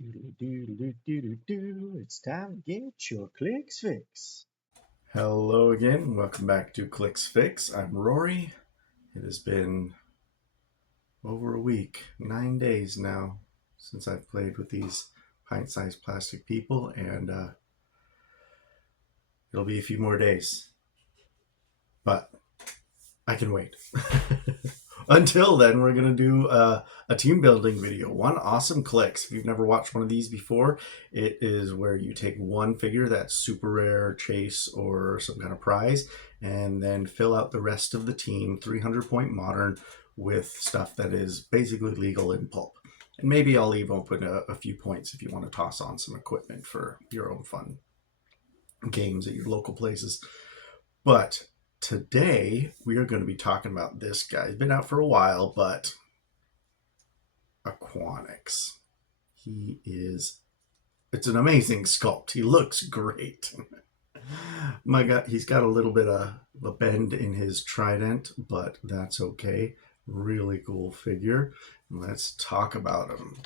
Do. It's time to get your Clix fix. Hello again, welcome back to Clix Fix. I'm Rory. It has been over a week, 9 days now, since I've played with these pint-sized plastic people, and it'll be a few more days. But I can wait. Until then, we're going to do a team building video. One awesome Clix. If you've never watched one of these before, it is where you take one figure that's super rare, chase, or some kind of prize, and then fill out the rest of the team 300 point modern with stuff that is basically legal in pulp. And maybe I'll leave open a few points if you want to toss on some equipment for your own fun games at your local places. But today we are going to be talking about this guy. He's been out for a while, but Aquanyx. It's an amazing sculpt. He looks great. My God, he's got a little bit of a bend in his trident, but that's okay. Really cool figure. Let's talk about him.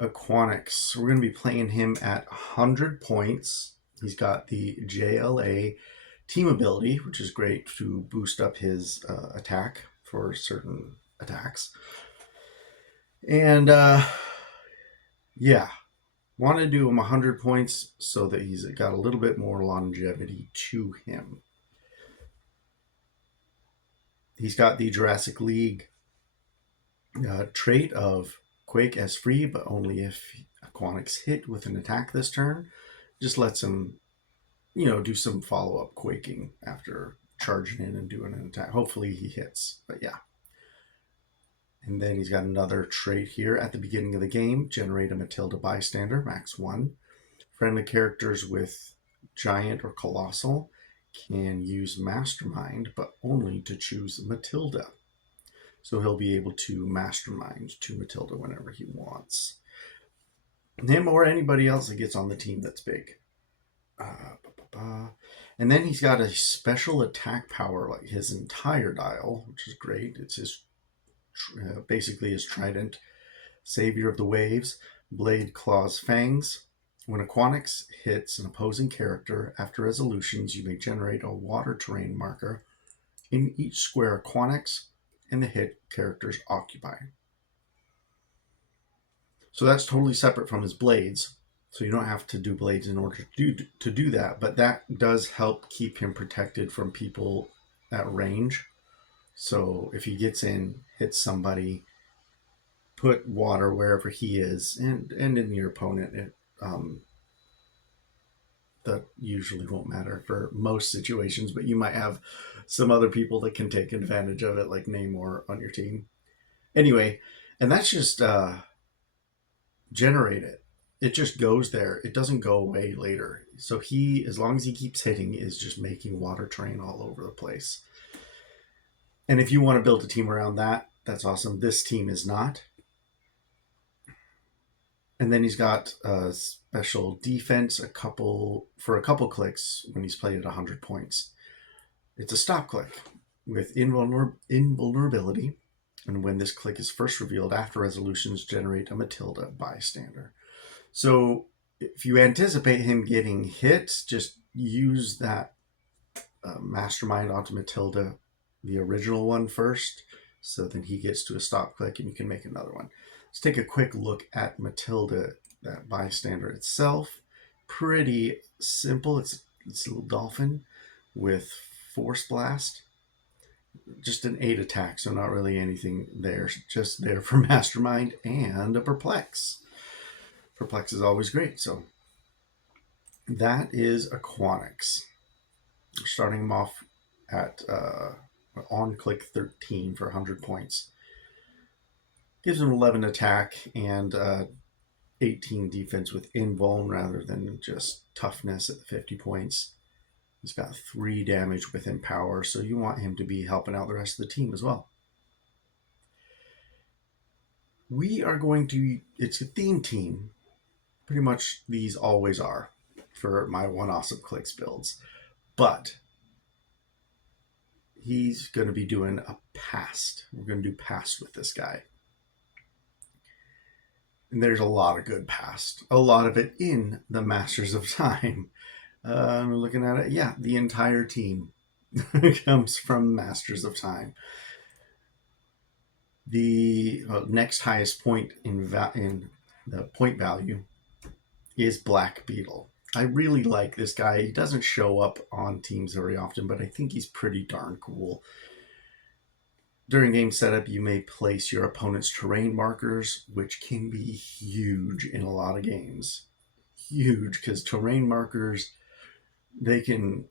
Aquanyx. We're going to be playing him at 100 points. He's got the JLA team ability, which is great to boost up his attack for certain attacks. And yeah, want to do him 100 points so that he's got a little bit more longevity to him. He's got the Jurassic League trait of Quake as free, but only if Aquanyx hit with an attack this turn. Just lets him, do some follow-up quaking after charging in and doing an attack. Hopefully he hits, but yeah. And then he's got another trait here at the beginning of the game. Generate a Matilda bystander, max 1. Friendly characters with giant or colossal can use Mastermind, but only to choose Matilda. So he'll be able to Mastermind to Matilda whenever he wants. Him or anybody else that gets on the team that's big. And then he's got a special attack power like his entire dial, which is great. It's his basically his trident, Savior of the Waves, Blade, Claws, Fangs. When Aquanyx hits an opposing character, after resolutions, you may generate a water terrain marker in each square Aquanyx and the hit characters occupy. So that's totally separate from his blades. So you don't have to do blades in order to do that, but that does help keep him protected from people at range. So if he gets in, hits somebody, put water wherever he is, and in your opponent, that usually won't matter for most situations, but you might have some other people that can take advantage of it, like Namor on your team. Anyway, and that's just generate it. It just goes there. It doesn't go away later. So he, as long as he keeps hitting, is just making water terrain all over the place. And if you want to build a team around that, that's awesome. This team is not. And then he's got a special defense, for a couple clicks when he's played at 100 points. It's a stop click with invulnerability. And when this click is first revealed after resolutions, generate a Matilda bystander. So if you anticipate him getting hit, just use that Mastermind onto Matilda, the original one first, so then he gets to a stop click and you can make another one. Let's take a quick look at Matilda, that bystander itself. Pretty simple. It's a little dolphin with Force Blast. Just an 8 attack, so not really anything there. Just there for Mastermind and a Perplex. Perplex is always great. So that is Aquanyx. We're starting him off at on click 13 for 100 points. Gives him 11 attack and 18 defense with invuln rather than just toughness at the 50 points. He's got 3 damage with Empower, so you want him to be helping out the rest of the team as well. We are going to, it's a theme team. Pretty much these always are for my one awesome Clix builds. But he's going to be doing a past. We're going to do past with this guy. And there's a lot of good past, a lot of it in the Masters of Time. Looking at it, yeah, the entire team comes from Masters of Time. The next highest point in the point value is Black Beetle. I really like this guy. He doesn't show up on teams very often, but I think he's pretty darn cool. During game setup, you may place your opponent's terrain markers, which can be huge in a lot of games. Huge, because terrain markers, they can.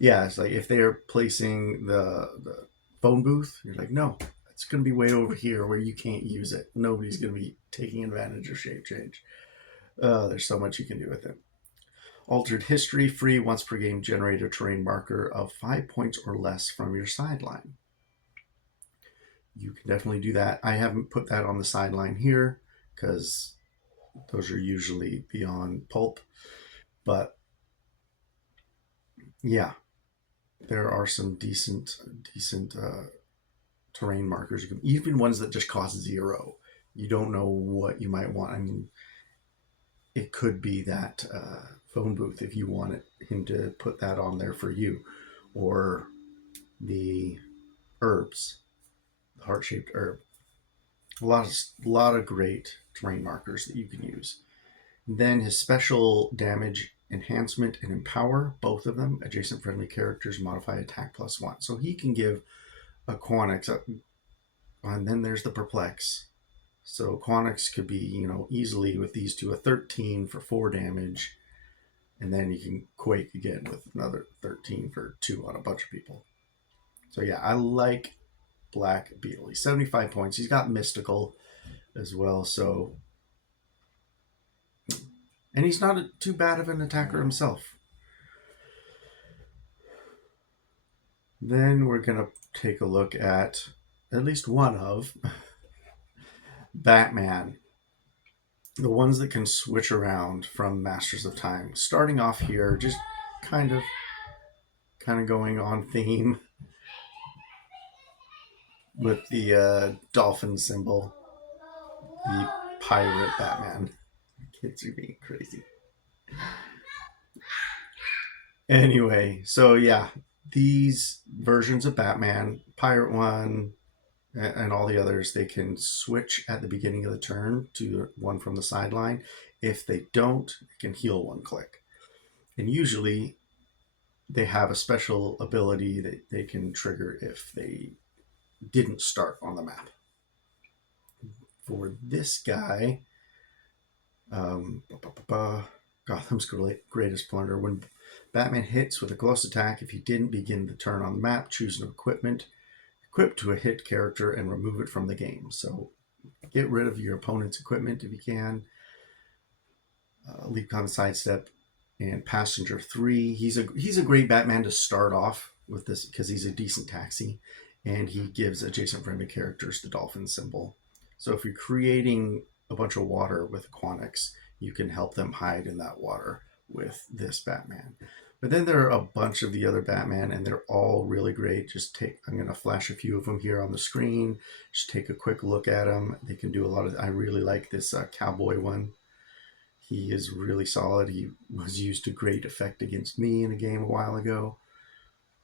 Yeah, it's like if they're placing the phone booth, you're like, no, it's going to be way over here where you can't use it. Nobody's going to be taking advantage of shape change. There's so much you can do with it. Altered history, free once per game, generate a terrain marker of 5 points or less from your sideline. You can definitely do that. I haven't put that on the sideline here because those are usually beyond pulp. But yeah, there are some decent terrain markers, even ones that just cost 0. You don't know what you might want. I mean, it could be that phone booth if you wanted him to put that on there for you, or the herbs, the heart-shaped herb. A lot of great terrain markers that you can use. And then his special damage enhancement and empower, both of them, adjacent friendly characters modify attack +1. So he can give Aquanyx, and then there's the perplex. So Aquanyx could be, easily with these two, a 13 for 4 damage, and then you can quake again with another 13 for 2 on a bunch of people. So yeah, I like Black Beetle. He's 75 points. He's got mystical as well, so, and he's not too bad of an attacker himself. Then we're gonna take a look at least one of Batman, the ones that can switch around from Masters of Time. Starting off here, just kind of going on theme with the dolphin symbol, the pirate Batman. Kids are being crazy. Anyway, so yeah, these versions of Batman, Pirate One, and all the others, they can switch at the beginning of the turn to one from the sideline. If they don't, they can heal 1 click. And usually they have a special ability that they can trigger if they didn't start on the map. For this guy, Gotham's Greatest Plunder. When Batman hits with a close attack, if he didn't begin the turn on the map, choose an equipment equipped to a hit character and remove it from the game. So get rid of your opponent's equipment if you can. Leap on sidestep and Passenger 3. He's a great Batman to start off with this because he's a decent taxi, and he gives adjacent friendly characters the dolphin symbol. So if you're creating a bunch of water with Aquanyx, you can help them hide in that water with this Batman. But then there are a bunch of the other Batman, and they're all really great. I'm going to flash a few of them here on the screen. Just take a quick look at them. They can do a lot of, I really like this cowboy one. He is really solid. He was used to great effect against me in a game a while ago.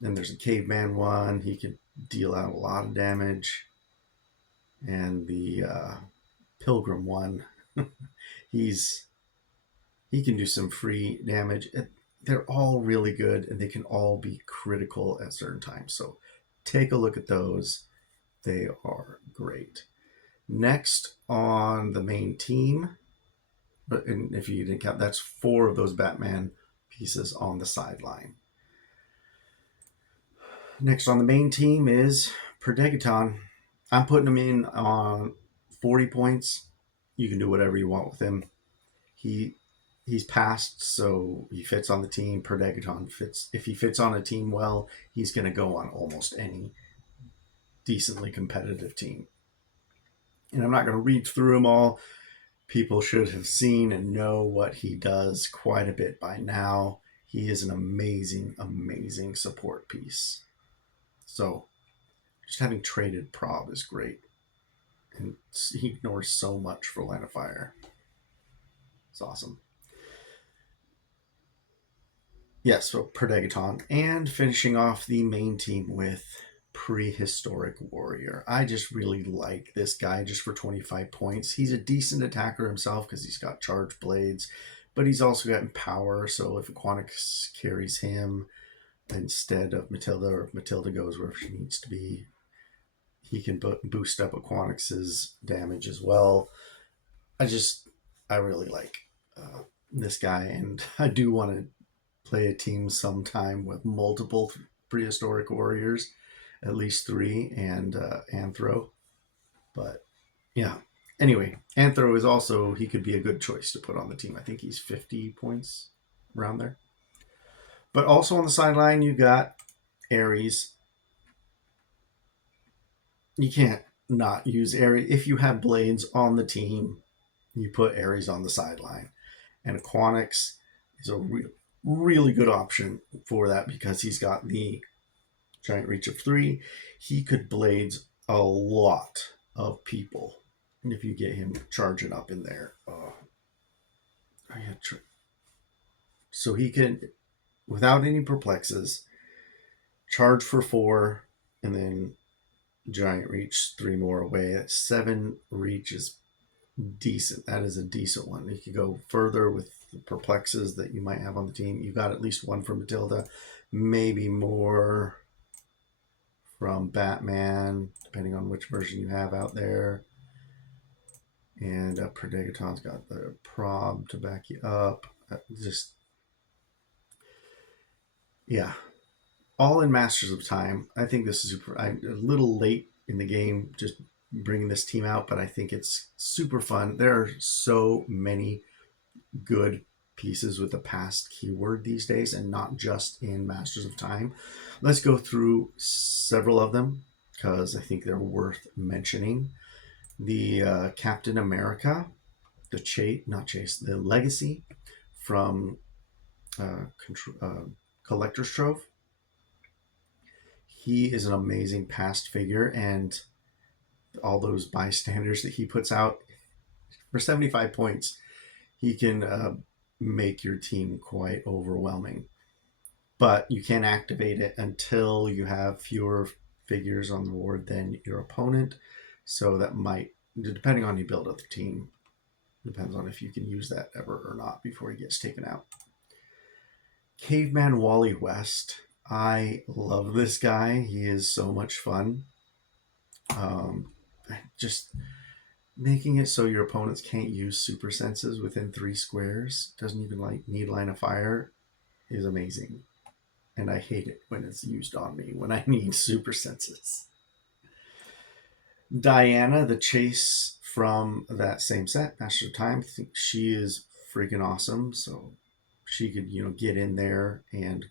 Then there's a caveman one. He can deal out a lot of damage. And the pilgrim one, he can do some free damage. They're all really good, and they can all be critical at certain times. So take a look at those. They are great. Next on the main team, and if you didn't count, that's 4 of those Batman pieces on the sideline. Next on the main team is Perdegaton. I'm putting him in on 40 points. You can do whatever you want with him. He's passed, so he fits on the team. Perdegaton fits. If he fits on a team well, he's going to go on almost any decently competitive team. And I'm not going to read through them all. People should have seen and know what he does quite a bit by now. He is an amazing, amazing support piece. So just having traded Prob is great. and he ignores so much for line of fire. It's awesome. Yes, so Predagon, and finishing off the main team with Prehistoric Warrior. I just really like this guy just for 25 points. He's a decent attacker himself because he's got charged blades, but he's also got power. So if Aquanyx carries him instead of Matilda, or if Matilda goes wherever she needs to be, he can boost up Aquanyx's damage as well. I really like this guy, and I do want to play a team sometime with multiple prehistoric warriors, at least 3, and Anthro. But yeah. Anyway, Anthro is also, he could be a good choice to put on the team. I think he's 50 points around there. But also on the sideline, you got Ares. You can't not use Ares. If you have blades on the team, you put Ares on the sideline. And Aquanyx is a really good option for that because he's got the giant reach of 3. He could blades a lot of people. And if you get him charging up in there, so he can, without any perplexes, charge for 4 and then giant reach 3 more away. At 7 reach is decent. That is a decent one. You could go further with the perplexes that you might have on the team. You've got at least 1 for Matilda, maybe more from Batman, depending on which version you have out there. And Predagon's got the prob to back you up. Yeah. All in Masters of Time. I think this is a little late in the game, just bringing this team out, but I think it's super fun. There are so many good pieces with the past keyword these days, and not just in Masters of Time. Let's go through several of them because I think they're worth mentioning. The Captain America, the Legacy from Collector's Trove. He is an amazing past figure, and all those bystanders that he puts out for 75 points, he can make your team quite overwhelming. But you can't activate it until you have fewer figures on the board than your opponent. So that might, depending on you build up the team, depends on if you can use that ever or not before he gets taken out. Caveman Wally West. I love this guy. He is so much fun. Just making it so your opponents can't use super senses within 3 squares, doesn't even need line of fire, is amazing. And I hate it when it's used on me when I need super senses. Diana, the chase from that same set, Master of Time, I think she is freaking awesome. So she could, get in there and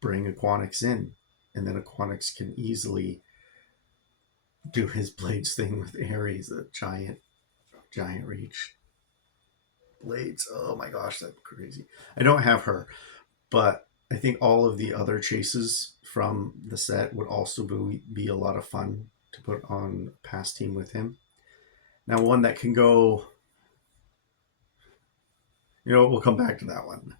bring Aquanyx in, and then Aquanyx can easily do his blades thing with Ares, the giant reach blades. Oh my gosh, that's crazy. I don't have her, but I think all of the other chases from the set would also be a lot of fun to put on past team with him. Now, one that can go, we'll come back to that one.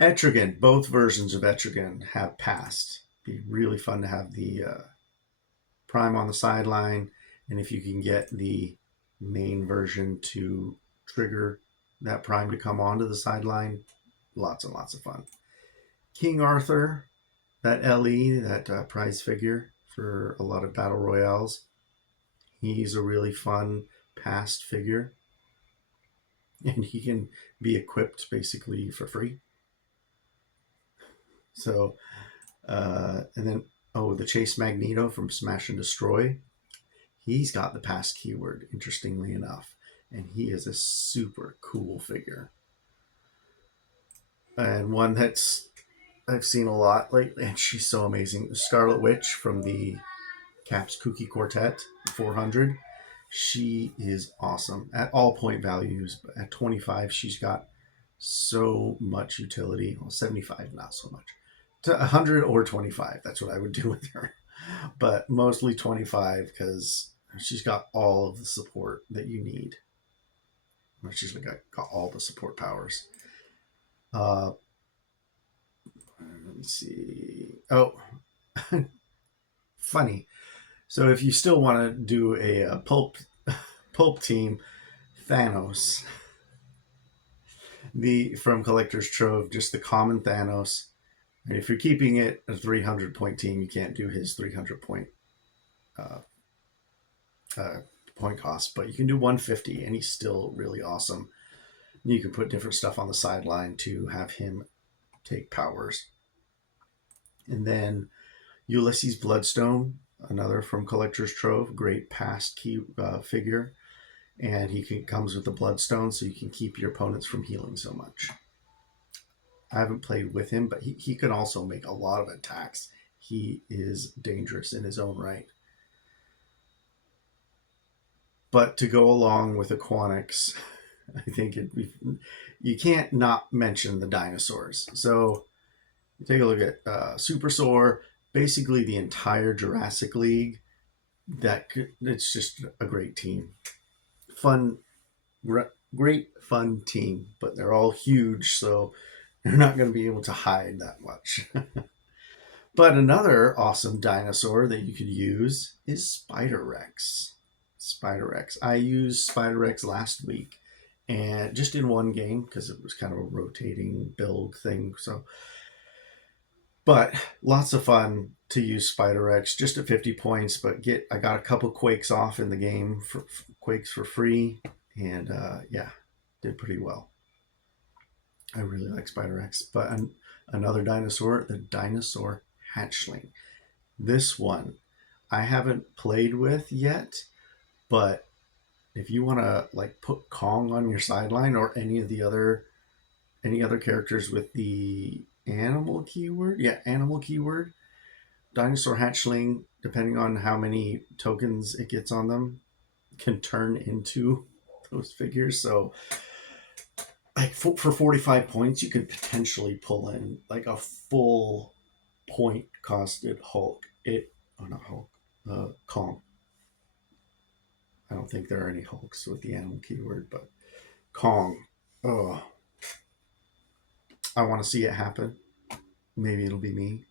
Etrigan, both versions of Etrigan have passed. Be really fun to have the Prime on the sideline, and if you can get the main version to trigger that Prime to come onto the sideline, lots and lots of fun. King Arthur, that LE, that prize figure for a lot of battle royales. He's a really fun past figure, and he can be equipped basically for free. So, and then, the Chase Magneto from Smash and Destroy. He's got the past keyword, interestingly enough, and he is a super cool figure. And one that's I've seen a lot lately, and she's so amazing. The Scarlet Witch from the Caps Kooky Quartet, 400. She is awesome at all point values. But at 25, she's got so much utility. Well, 75, not so much. To 100 or 25, that's what I would do with her. But mostly 25 because She's got all of the support that you need. She's got all the support powers. Let me see. Oh, funny. So if you still want to do a pulp team, Thanos, the from Collector's Trove, just the common Thanos. And if you're keeping it a 300 point team, you can't do his 300 uh, point cost, but you can do 150, and he's still really awesome. You can put different stuff on the sideline to have him take powers. And then Ulysses Bloodstone, another from Collector's Trove, great past key figure. And comes with the Bloodstone, so you can keep your opponents from healing so much. I haven't played with him, but he can also make a lot of attacks. He is dangerous in his own right. But to go along with Aquanyx, I think you can't not mention the dinosaurs. So take a look at Super Soar, basically the entire Jurassic League. It's just a great team. Fun, great fun team, but they're all huge, so they're not going to be able to hide that much. But another awesome dinosaur that you could use is Spider-Rex. Spider-Rex. I used Spider-Rex last week, and just in one game because it was kind of a rotating build thing. But lots of fun to use Spider-Rex just at 50 points. But I got a couple Quakes off in the game for Quakes for free, and yeah, did pretty well. I really like Spider-Rex. But another dinosaur, the dinosaur hatchling. This one I haven't played with yet, but if you want to like put Kong on your sideline or any other characters with the animal keyword, dinosaur hatchling, depending on how many tokens it gets on them, can turn into those figures. So like for 45 points, you could potentially pull in like a full point costed Hulk. Kong. I don't think there are any Hulks with the animal keyword, but Kong. Oh, I want to see it happen. Maybe it'll be me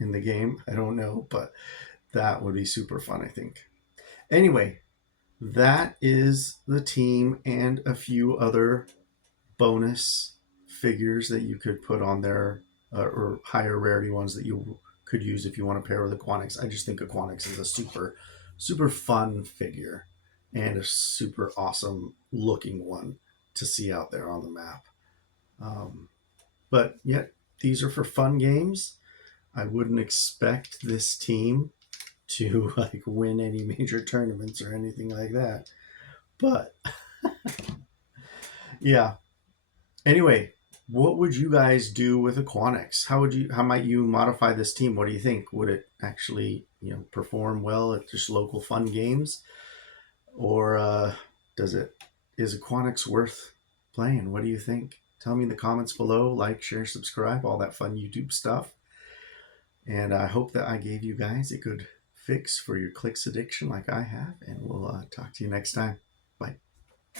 in the game. I don't know, but that would be super fun, I think. Anyway, that is the team and a few other bonus figures that you could put on there, or higher rarity ones that you could use if you want to pair with Aquanyx. I just think Aquanyx is a super, super fun figure and a super awesome looking one to see out there on the map. But yet, these are for fun games. I wouldn't expect this team to like win any major tournaments or anything like that. But yeah. Anyway, what would you guys do with Aquanyx? How might you modify this team? What do you think? Would it actually, perform well at just local fun games? Or is Aquanyx worth playing? What do you think? Tell me in the comments below. Like, share, subscribe, all that fun YouTube stuff. And I hope that I gave you guys a good fix for your Clix addiction like I have. And we'll talk to you next time.